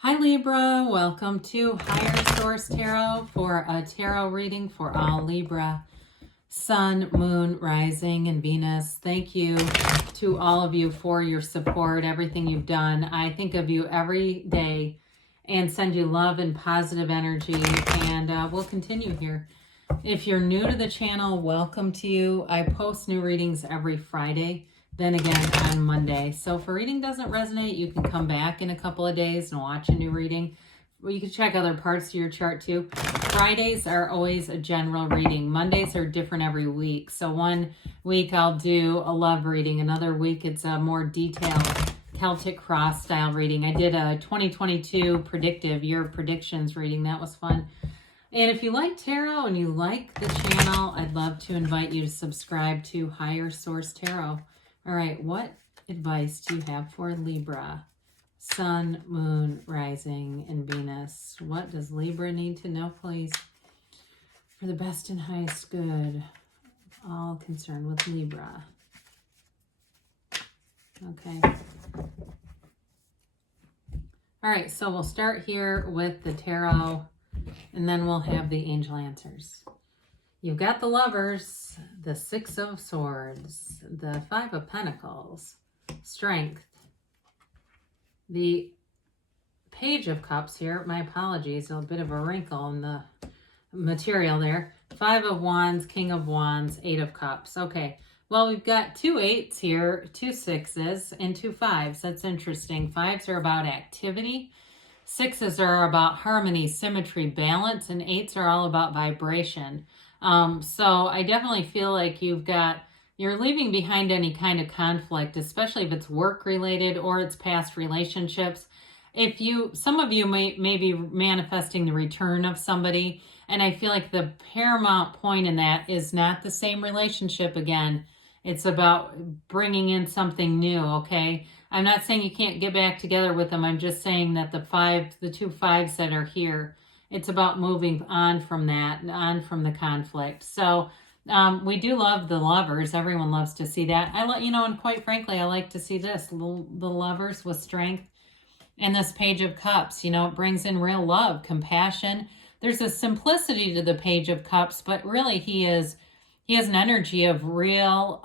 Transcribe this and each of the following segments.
Hi Libra, welcome to Higher Source Tarot for a tarot reading for all Libra, Sun, Moon, Rising, and Venus. Thank you to all of you for your support, everything you've done. I think of you every day and send you love and positive energy, and we'll continue here. If you're new to the channel, welcome to you. I post new readings every Friday, then again on Monday. So if a reading doesn't resonate, you can come back in a couple of days and watch a new reading. You can check other parts of your chart too. Fridays are always a general reading. Mondays are different every week. So one week I'll do a love reading. Another week it's a more detailed Celtic cross style reading. I did a 2022 predictive year predictions reading. That was fun. And if you like tarot and you like the channel, I'd love to invite you to subscribe to Higher Source Tarot. All right, what advice do you have for Libra? Sun, Moon, Rising, and Venus. What does Libra need to know, please? For the best and highest good, all concerned with Libra. Okay. All right, so we'll start here with the tarot, and then we'll have the angel answers. You've got the Lovers, the Six of Swords, the Five of Pentacles, Strength, the Page of Cups here. My apologies, a bit of a wrinkle in the material there. Five of Wands, King of Wands, Eight of Cups. Okay, well, we've got two eights here, two sixes, and two fives. That's interesting. Fives are about activity. Sixes are about harmony, symmetry, balance, and eights are all about vibration. So I definitely feel like you're leaving behind any kind of conflict, especially if it's work related or it's past relationships. Some of you may be manifesting the return of somebody, and I feel like the paramount point in that is not the same relationship again. It's about bringing in something new, okay? I'm not saying you can't get back together with them. I'm just saying that the two fives that are here, it's about moving on from that, on from the conflict. So we do love the Lovers. Everyone loves to see that. And quite frankly, I like to see this, the Lovers with strength. And this Page of Cups, it brings in real love, compassion. There's a simplicity to the Page of Cups, but really he has an energy of real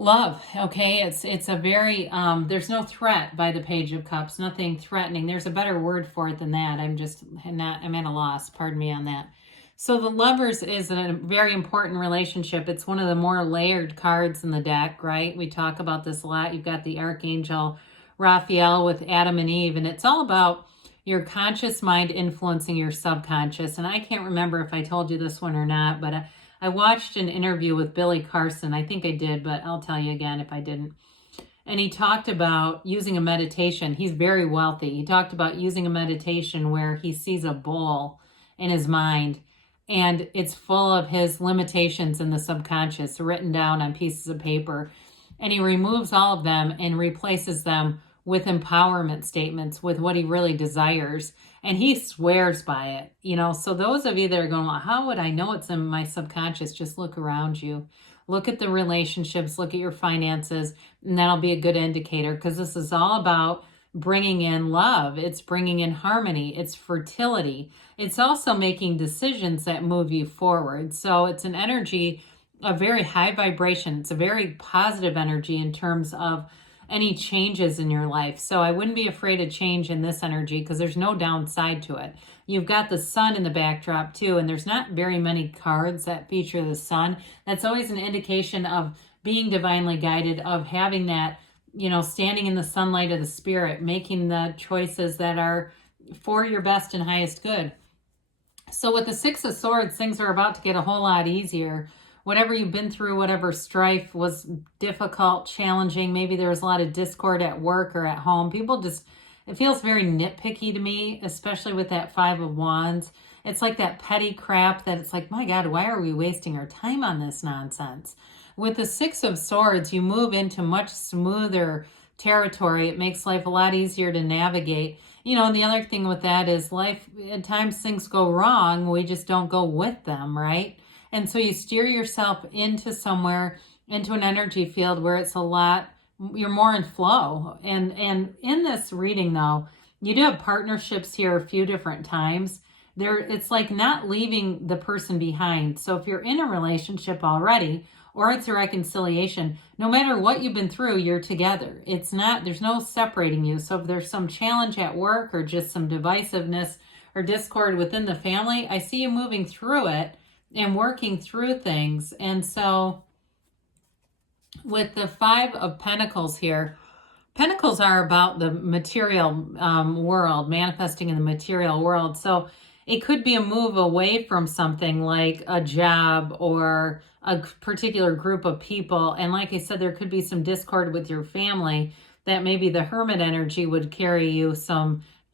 love. Okay, it's a very there's no threat by the Page of Cups, nothing threatening. There's a better word for it than that. I'm at a loss, pardon me on that. So the Lovers is a very important relationship. It's one of the more layered cards in the deck, right? We talk about this a lot. You've got the Archangel Raphael with Adam and Eve, and it's all about your conscious mind influencing your subconscious. And I can't remember if I told you this one or not, but I watched an interview with Billy Carson. I think I did, but I'll tell you again if I didn't. And he talked about using a meditation. He's very wealthy. He talked about using a meditation where he sees a bowl in his mind, and it's full of his limitations in the subconscious written down on pieces of paper. And he removes all of them and replaces them with empowerment statements, with what he really desires. And he swears by it, So those of you that are going, well, how would I know it's in my subconscious? Just look around you. Look at the relationships, look at your finances, and that'll be a good indicator, because this is all about bringing in love. It's bringing in harmony. It's fertility. It's also making decisions that move you forward. So it's an energy, a very high vibration. It's a very positive energy in terms of any changes in your life. So I wouldn't be afraid of change in this energy, because there's no downside to it. You've got the sun in the backdrop too, and there's not very many cards that feature the sun. That's always an indication of being divinely guided, of having that, standing in the sunlight of the spirit, making the choices that are for your best and highest good. So with the Six of Swords, things are about to get a whole lot easier. Whatever you've been through, whatever strife was difficult, challenging, maybe there was a lot of discord at work or at home. It feels very nitpicky to me, especially with that Five of Wands. It's like that petty crap that it's like, my God, why are we wasting our time on this nonsense? With the Six of Swords, you move into much smoother territory. It makes life a lot easier to navigate. And the other thing with that is life, at times things go wrong. We just don't go with them, right? And so you steer yourself into an energy field where it's you're more in flow. And in this reading though, You do have partnerships here a few different times. It's like not leaving the person behind. So if you're in a relationship already, or it's a reconciliation, no matter what you've been through, you're together. It's not, there's no separating you. So if there's some challenge at work or just some divisiveness or discord within the family, I see you moving through it and working through things. And so with the Five of Pentacles here, Pentacles are about the material world, manifesting in the material world. So it could be a move away from something like a job or a particular group of people. And like I said, there could be some discord with your family that maybe the Hermit energy would carry you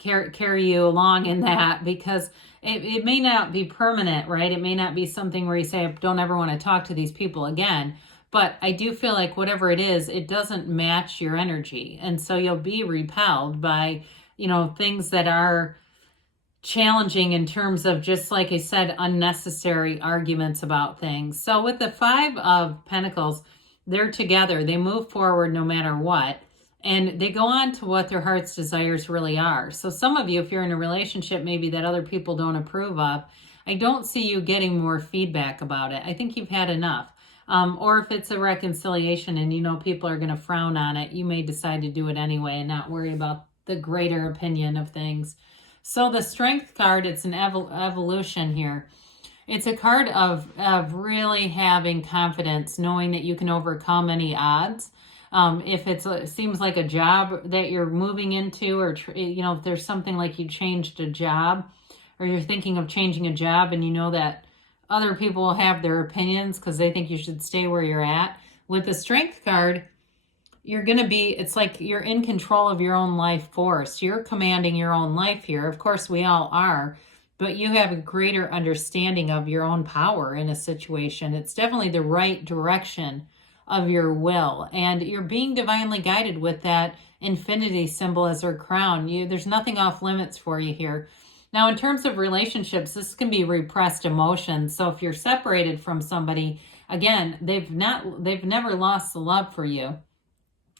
along in that, because it may not be permanent, right? It may not be something where you say, I don't ever want to talk to these people again. But I do feel like whatever it is, it doesn't match your energy. And so you'll be repelled by, things that are challenging in terms of, just like I said, unnecessary arguments about things. So with the Five of Pentacles, they're together. They move forward no matter what. And they go on to what their heart's desires really are. So some of you, if you're in a relationship maybe that other people don't approve of, I don't see you getting more feedback about it. I think you've had enough. Or if it's a reconciliation and people are going to frown on it, you may decide to do it anyway and not worry about the greater opinion of things. So the Strength card, it's an evolution here. It's a card of really having confidence, knowing that you can overcome any odds. If it seems like a job that you're moving into, or if there's something like you changed a job, or you're thinking of changing a job and you know that other people will have their opinions because they think you should stay where you're at. With the Strength card, it's like you're in control of your own life force. You're commanding your own life here. Of course, we all are, but you have a greater understanding of your own power in a situation. It's definitely the right direction of your will, and you're being divinely guided with that infinity symbol as her crown. There's nothing off limits for you here. Now, in terms of relationships, this can be repressed emotions. So if you're separated from somebody, again, they've never lost the love for you.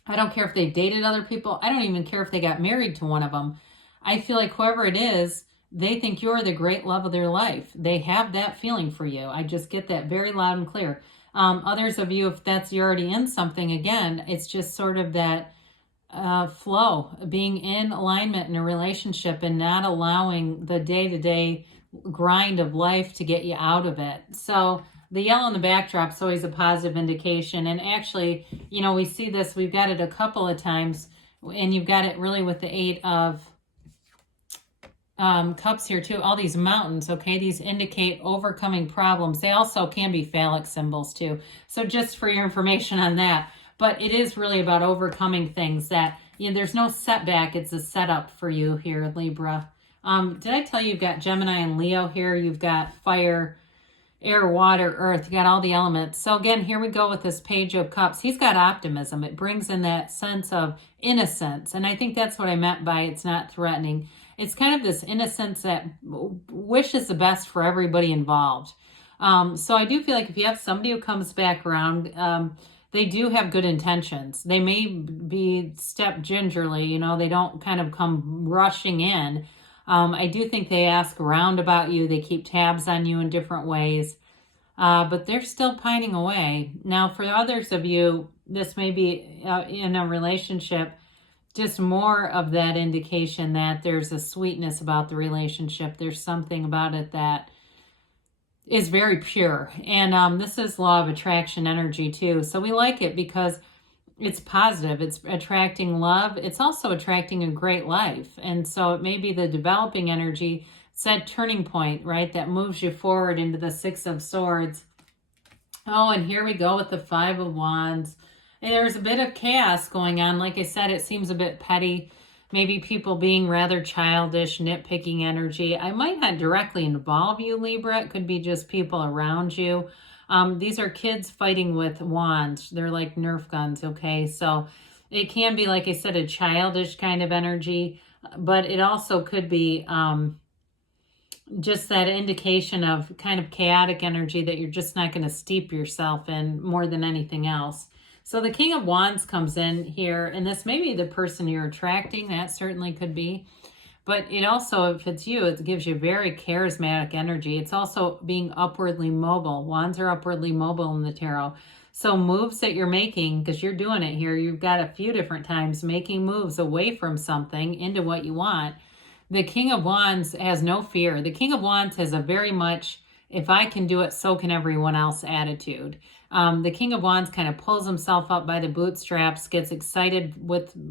I don't care if they've dated other people. I don't even care if they got married to one of them. I feel like whoever it is, they think you're the great love of their life. They have that feeling for you. I just get that very loud and clear. Others of you, if you're already in something, again, it's just sort of that flow, being in alignment in a relationship and not allowing the day-to-day grind of life to get you out of it. So the yellow in the backdrop is always a positive indication. And actually, we see this, we've got it a couple of times, and you've got it really with the Eight of Cups here too. All these mountains, okay, these indicate overcoming problems. They also can be phallic symbols too. So just for your information on that. But it is really about overcoming things that, there's no setback. It's a setup for you here, Libra. Did I tell you you've got Gemini and Leo here? You've got fire, air, water, earth. You got all the elements. So again, here we go with this Page of Cups. He's got optimism. It brings in that sense of innocence. And I think that's what I meant by it's not threatening. It's kind of this innocence that wishes the best for everybody involved. So I do feel like if you have somebody who comes back around, they do have good intentions. They may be stepped gingerly, they don't kind of come rushing in. I do think they ask around about you. They keep tabs on you in different ways, but they're still pining away. Now, for others of you, this may be in a relationship, just more of that indication that there's a sweetness about the relationship. There's something about it that is very pure. And this is law of attraction energy too. So we like it because it's positive. It's attracting love. It's also attracting a great life. And so it may be the developing energy. It's that turning point, right? That moves you forward into the Six of Swords. Oh, and here we go with the Five of Wands. And there's a bit of chaos going on. Like I said, it seems a bit petty. Maybe people being rather childish, nitpicking energy. I might not directly involve you, Libra. It could be just people around you. These are kids fighting with wands. They're like Nerf guns, okay? So it can be, like I said, a childish kind of energy, but it also could be just that indication of kind of chaotic energy that you're just not going to steep yourself in more than anything else. So the King of Wands comes in here, and this may be the person you're attracting. That certainly could be. But it also, if it's you, it gives you very charismatic energy. It's also being upwardly mobile. Wands are upwardly mobile in the tarot. So moves that you're making, because you're doing it here, you've got a few different times making moves away from something into what you want. The King of Wands has no fear. The King of Wands has a very much, if I can do it, so can everyone else attitude. The King of Wands kind of pulls himself up by the bootstraps, gets excited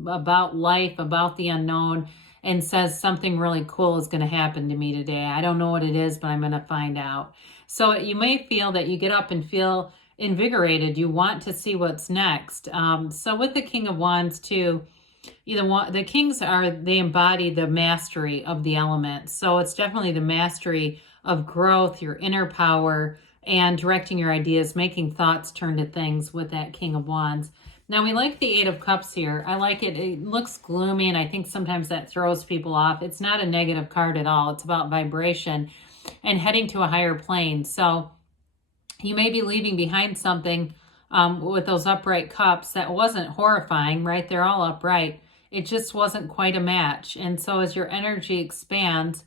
about life, about the unknown, and says something really cool is going to happen to me today. I don't know what it is, but I'm going to find out. So you may feel that you get up and feel invigorated. You want to see what's next. So with the King of Wands too, the kings they embody the mastery of the elements. So it's definitely the mastery of growth, your inner power, and directing your ideas, making thoughts turn to things with that King of Wands. Now, we like the Eight of Cups here. I like it. It looks gloomy, and I think sometimes that throws people off. It's not a negative card at all. It's about vibration and heading to a higher plane. So you may be leaving behind something with those upright cups that wasn't horrifying, right? They're all upright. It just wasn't quite a match. And so as your energy expands,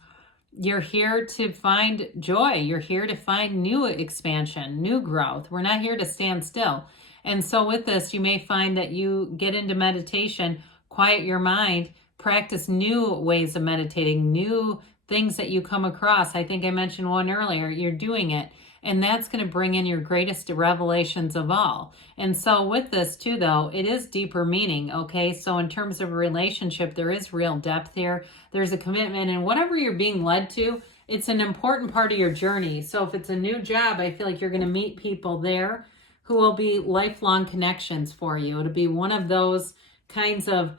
you're here to find joy. You're here to find new expansion, new growth. We're not here to stand still. And so with this, you may find that you get into meditation, quiet your mind, practice new ways of meditating, new things that you come across. I think I mentioned one earlier. You're doing it. And that's going to bring in your greatest revelations of all. And so with this too, though, it is deeper meaning, okay? So in terms of a relationship, there is real depth here. There's a commitment, and whatever you're being led to, it's an important part of your journey. So if it's a new job, I feel like you're going to meet people there who will be lifelong connections for you. It'll be one of those kinds of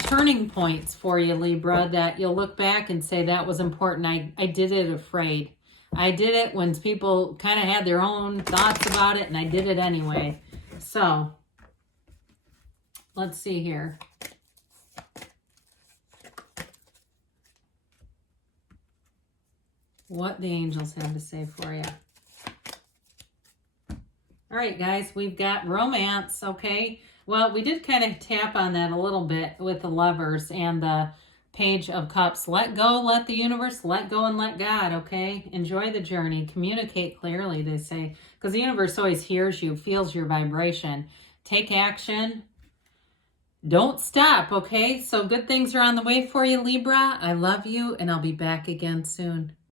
turning points for you, Libra, that you'll look back and say, that was important. I did it afraid. I did it when people kind of had their own thoughts about it, and I did it anyway. So, let's see here. What the angels have to say for you. All right, guys, we've got romance, okay? Well, we did kind of tap on that a little bit with the Lovers and the Page of Cups. Let go, let the universe, let go and let God, okay? Enjoy the journey. Communicate clearly, they say, because the universe always hears you, feels your vibration. Take action. Don't stop, okay? So good things are on the way for you, Libra. I love you, and I'll be back again soon.